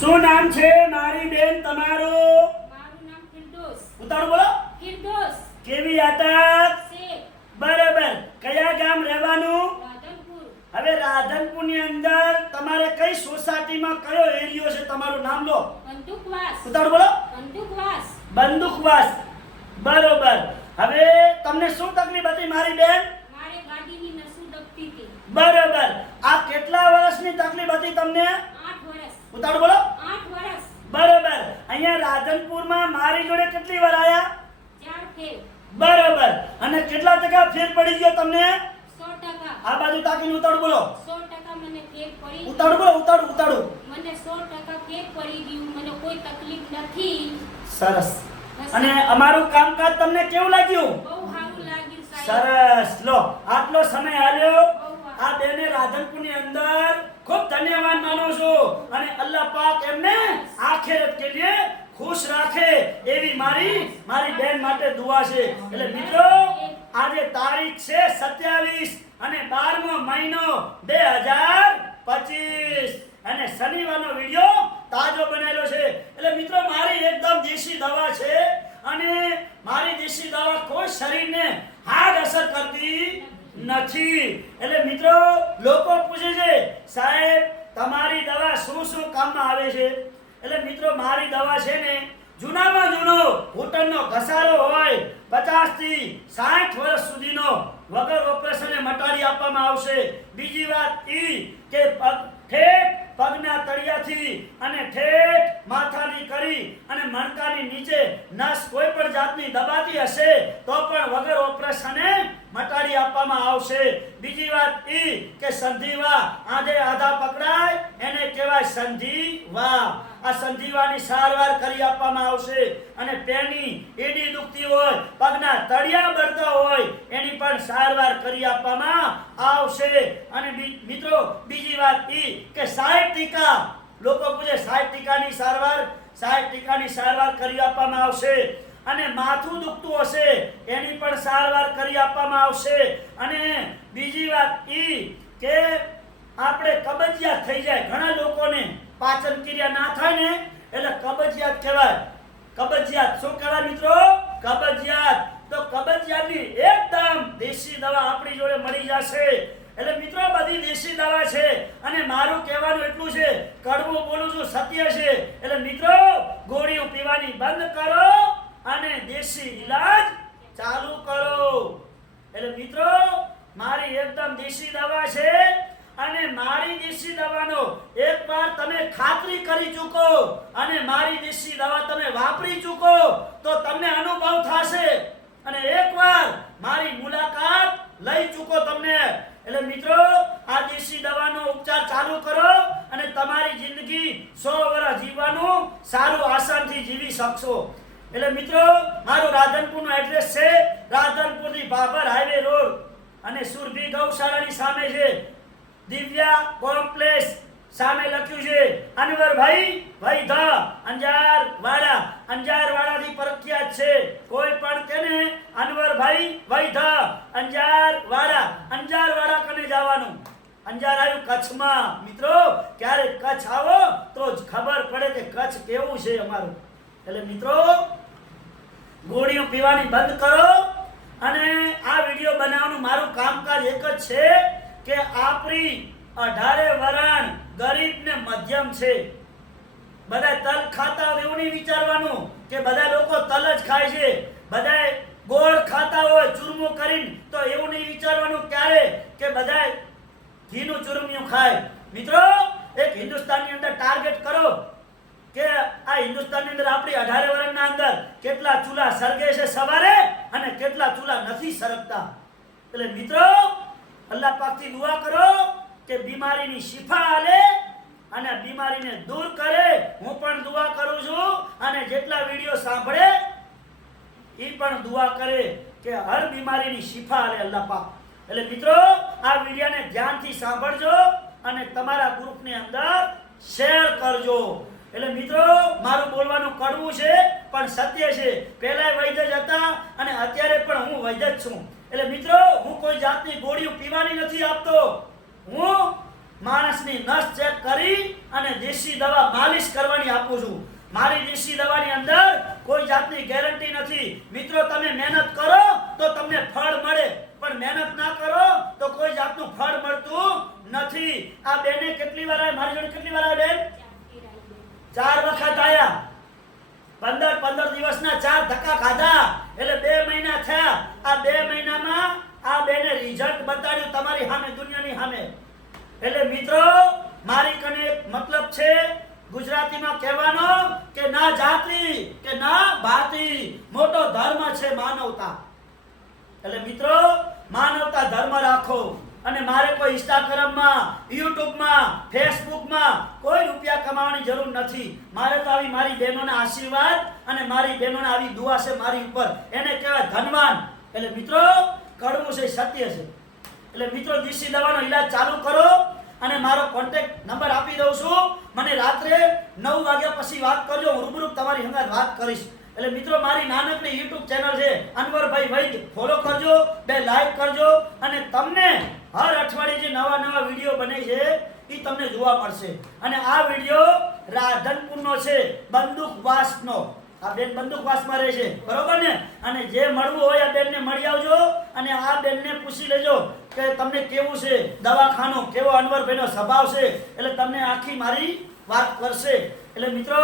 શું નામ છે? મારી બેન તમારું? મારું નામ ફિરદોસ. ઉતારું બોલો. ફિરદોસ. કેવી યાતા બરાબર. કયા ગામ રહેવાનું? રાધનપુર. હવે રાધનપુરની અંદર તમારે કઈ સોસાયટીમાં કયો એરિયો છે? તમારું નામ લો. બંદુકવાસ. ઉતારું બોલો. બંદુકવાસ. બંદુકવાસ. બરોબર. હવે તમને શું તકલીફ હતી મારી બેન? મારી ગાડીની નસું દબતી હતી. બરોબર. આ કેટલા વર્ષની તકલીફ હતી તમને? 8 વર્ષ. ઉતારું બોલો. અહીંયા રાધનપુરમાં મારી જોડે કેટલી વાર આયા? બરાબર. અને કેટલા ટકા ફેર પડી ગયો તમને? આ બાજુ તાકીને ઉતાડ બોલો. સો ટકા મને ફેર પડી ઉતારું બોલો ઉતાડ ઉતારું. મને સો ટકા ફેર પડી ગયું. મને કોઈ તકલીફ નથી. સરસ. અને અમારું કામકાજ તમને કેવું લાગ્યું? બહુ સારું લાગ્યું સરસ. લો આટલો સમય બહુ આ બેને રાધનપુરની અંદર ખૂબ ધન્યવાદ માનું છું અને અલ્લાહ પાક એમને આખેરત કે લીએ ખુશ રાખે એવી મારી મારી બેન માટે દુઆ છે. એટલે મિત્રો, આજે તારીખ છે 27 અને 12મો મહિનો 2025 અને શનિવારનો વિડિયો તાજો બનાવેલો છે એટલે મિત્રો મારી એકદમ દેશી દવા છે અને મારી દેશી દવા કોઈ શરીરને હાર્ડ અસર કરતી નથી. એટલે મિત્રો, લોકો પૂછે છે, સાહેબ, તમારી દવા શું શું કામમાં આવે છે? એટલે મિત્રો, મારી દવા છે ને, જૂનામાં જૂનો ઘૂંટણનો ઘસારો હોય પચાસથી સાઠ વર્ષ સુધીનો વગર ઓપરેશને મટાડી આપવામાં આવશે. બીજી વાત એ કે ઠેઠ પગના તળિયાથી અને ઠેઠ માથાની કરી અને મણકાની નીચે નસ કોઈ પણ જાતની દબાતી હશે, તો પણ વગર ઓપરેશને મટાડી આપવામાં આવશે. બીજી વાત એ કે સંધિવા, આધે આધા પકડાય, એને કહેવાય સંધિવા. આ સંધિવાની સારવાર કરી આપવામાં આવશે. અને પેની એડી દુખતી હોય, પગના તળિયા બળતા હોય, એની પણ સારવાર કરી આપવામાં આવશે. અને મિત્રો, બીજી વાત એ કે સાહેબ ટીકા, લોકો પૂછે સાહેબ ટીકાની સારવાર સાહેબ ટીકાની સારવાર કરી આપવામાં આવશે. અને માથું દુખતું હશે, એની પણ સારવાર કરી આપવામાં આવશે. અને બીજી વાત એ કે આપણે કબજિયાત થઈ જાય ઘણા લોકોને. પાચન ક્રિયા ના થાય ને, એટલે કબજિયાત કહેવાય. કબજિયાત શું કહેવાય મિત્રો? કબજિયાત. તો કબજિયાતની એકદમ દેશી દવા આપણી જોડે મળી જશે. એટલે મિત્રો બધી દેશી દવા છે અને મારું કહેવાનું એટલું છે, કડવું બોલું છું, સત્ય છે. એટલે મિત્રો, ગોળીઓ પીવાની બંધ કરો અને દેશી ઈલાજ ચાલુ કરો. એટલે મિત્રો, મારી એકદમ દેશી દવા છે અને મારી દેશી દવાનો એકવાર તમે ખાતરી કરી ચૂકો અને મારી દેશી દવા તમે વાપરી ચૂકો, તો તમને અનુભવ થશે. અને એકવાર મારી મુલાકાત લઈ ચૂકો તમને. એટલે મિત્રો, આ દેશી દવાનો ઉપચાર ચાલુ કરો અને તમારી જિંદગી સો વર્ષ જીવવાનું સારું આસાનથી જીવી શકશો. એટલે મિત્રો, મારું રાધનપુરનું એડ્રેસ છે રાધનપુરથી બાબર હાઈવે રોડ અને સુરભી ગૌશાળાની સામે છે. દિવ્યા કોમ્પ્લેક્સ સામે લખ્યું છે અનવરભાઈ ભાઈ ધ, અંજાર વાડા, અંજાર વાડાથી પ્રખ્યાત છે. કોઈ પણ કેને અનવરભાઈ ભાઈ ધ, અંજાર વાડા અંજાર વાડા કને જવાનું? અંજાર આવ્યું કચ્છમાં. મિત્રો, ક્યારે કચ્છ આવો તો જ ખબર પડે કે કચ્છ કેવું છે અમારું. એટલે મિત્રો, ગોળીઓ પીવાની બંધ કરો અને આ વીડિયો બનાવવાનું મારું કામકાજ એક જ છે કે આપણી અઢારે વરણ ગરીબ ને મધ્યમ છે. બધા તલ ખાતા હોય એવું નહીં વિચારવાનું કે બધા લોકો તલ જ ખાય છે. બધા ગોળ ખાતા હોય, ચૂરમો કરીને તો એવું નહીં વિચારવાનું ક્યારે કે બધા ઘીનું ચૂરમિયું ખાય. મિત્રો, એક હિન્દુસ્તાનની અંદર ટાર્ગેટ કરો કે આ હિન્દુસ્તાનની અંદર આપણી અઢારે વર્ષના અંદર કેટલા ચૂલા સળગે છે સવારે અને કેટલા ચૂલા નથી સળગતા. એટલે મિત્રો, અલ્લાહ પાકથી દુઆ કરો. કે બીમારીની શિફા આલે અને બીમારીને દૂર કરે, હું પણ દુઆ કરું છું અને જેટલા વીડિયો સાંભળે એ પણ દુઆ કરે કે હર બીમારીની શિફા આલે અલ્લાહ પાક. એટલે મિત્રો, આ વિડીયોને ધ્યાનથી સાંભળજો અને તમારા ગ્રુપની અંદર શેર કરજો. એટલે મિત્રો, મારું બોલવાનું કડવું છે, પણ સત્ય છે. પહેલા વૈદ્ય હતા અને અત્યારે પણ હું વૈદ્ય છું. એટલે મિત્રો, હું કોઈ જાતની ગોળીઓ પીવાની નથી આપતો. હું માણસની નસ ચેક કરી અને દેશી દવા માલિશ કરવાની આપું છું. મારી દેશી દવાની અંદર કોઈ જાતની ગેરંટી નથી. મિત્રો, તમે મહેનત કરો તો તમને ફળ મળે. પણ મહેનત ના કરો તો કોઈ જાતનું ફળ મળતું નથી. આ બેને કેટલી વાર આવે મારી જોડે કેટલી વાર આવે બેન? ચાર વખત આવ્યા પંદર પંદર દિવસના ચાર ધક્કા ખાધા. એટલે બે મહિના થયા. આ બે મહિનામાં આ બેને રિઝલ્ટ બતાડ્યું તમારી સામે, દુનિયાની સામે. એટલે મિત્રો, મારી કને મતલબ છે, ગુજરાતીમાં કહેવાનો કે ના જાતિ કે ના ભાતિ, મોટો ધર્મ છે માનવતા. એટલે મિત્રો, માનવતા ધર્મ રાખો. અને મારે કોઈ ઇન્સ્ટાગ્રામમાં યુટ્યુબમાં ફેસબુકમાં કોઈ રૂપિયા કમાવાની જરૂર નથી. મારે તો આવી મારી બહેનોના આશીર્વાદ અને મારી બહેનોના આવી દુઆ છે મારી ઉપર. એને કહેવાય ધનવાન. એટલે મિત્રો કડવું છે સત્ય છે. એટલે મિત્રો, દેશી દવાનો ઈલાજ ચાલુ કરો. અને મારો કોન્ટેક્ટ નંબર આપી દઉં છું. મને રાત્રે નવ વાગ્યા પછી વાત કરજો. હું રૂબરૂ તમારી હંગાત વાત કરીશ. એટલે મિત્રો, મારી નાનકડી યુટ્યુબ ચેનલ છે. અનવરભાઈ વૈદ. ફોલો કરજો. બે લાઈક કરજો. અને તમને હર અઠવાડિયે જે નવા નવા વીડિયો બને છે એ તમને જોવા મળશે. અને આ વીડિયો રાધનપુરનો છે. બંદૂકવાસનો આ બેન બંદૂકવાસમાં રહે છે. બરોબર ને? અને જે મળવું હોય આ બેનને મળી આવજો. અને આ બેનને પૂછી લેજો. કે તમને કેવું છે? દવાખાનું કેવો અનવરભાઈનો સ્વભાવ છે? એટલે તમને આખી મારી વાત કરશે. એટલે મિત્રો,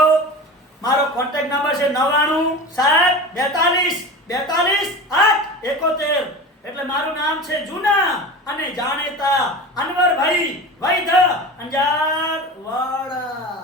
મારો કોન્ટેક્ટ નંબર છે નવ્વાણું સાત બેતાલીસ બેતાલીસ આઠ એકોતેર. એટલે મારું નામ છે જૂના અને જાણેતા અનવરભાઈ વૈધ અંજાર વાડા